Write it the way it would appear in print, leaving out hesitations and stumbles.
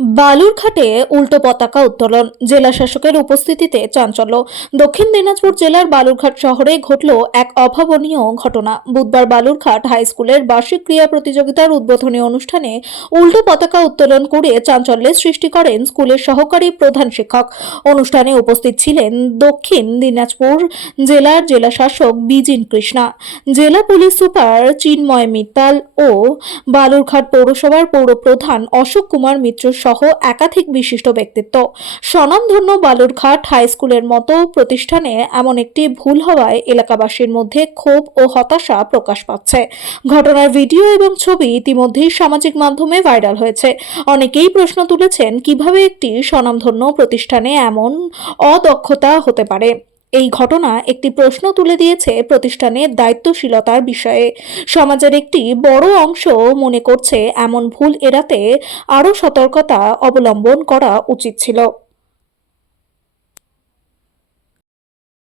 বালুরঘাটে উল্টো পতাকা উত্তোলন, জেলা শাসকের উপস্থিতিতে চাঞ্চল্য। দক্ষিণ দিনাজপুর জেলার বালুরঘাট শহরে ঘটল এক অভাবনীয় ঘটনা। বুধবার বালুরঘাট হাই স্কুলের বার্ষিক ক্রীড়া প্রতিযোগিতার উদ্বোধনী অনুষ্ঠানে উল্টো পতাকা উত্তোলন করে চাঞ্চল্যের সৃষ্টি করেন স্কুলের সহকারী প্রধান শিক্ষক। অনুষ্ঠানে উপস্থিত ছিলেন দক্ষিণ দিনাজপুর জেলার জেলা শাসক বিজিন কৃষ্ণা, জেলা পুলিশ সুপার চিন্ময় মিত্তাল ও বালুরঘাট পৌরসভার পৌরপ্রধান অশোক কুমার মিত্র সহ একাধিক বিশিষ্ট ব্যক্তিত্ব। স্বনামধন্য বালুরঘাট হাই স্কুলের মতো প্রতিষ্ঠানে এমন একটি ভুল হওয়ায় এলাকাবাসীর মধ্যে ক্ষোভ ও হতাশা প্রকাশ পাচ্ছে। ঘটনার ভিডিও এবং ছবি ইতিমধ্যেই সামাজিক মাধ্যমে ভাইরাল হয়েছে। অনেকেই প্রশ্ন তুলেছেন, কিভাবে একটি স্বনামধন্য প্রতিষ্ঠানে এমন অদক্ষতা হতে পারে। এই ঘটনা একটি প্রশ্ন তুলে দিয়েছে প্রতিষ্ঠানের দায়িত্বশীলতার বিষয়ে। সমাজের একটি বড় অংশ মনে করছে এমন ভুল এড়াতে আরও সতর্কতা অবলম্বন করা উচিত ছিল।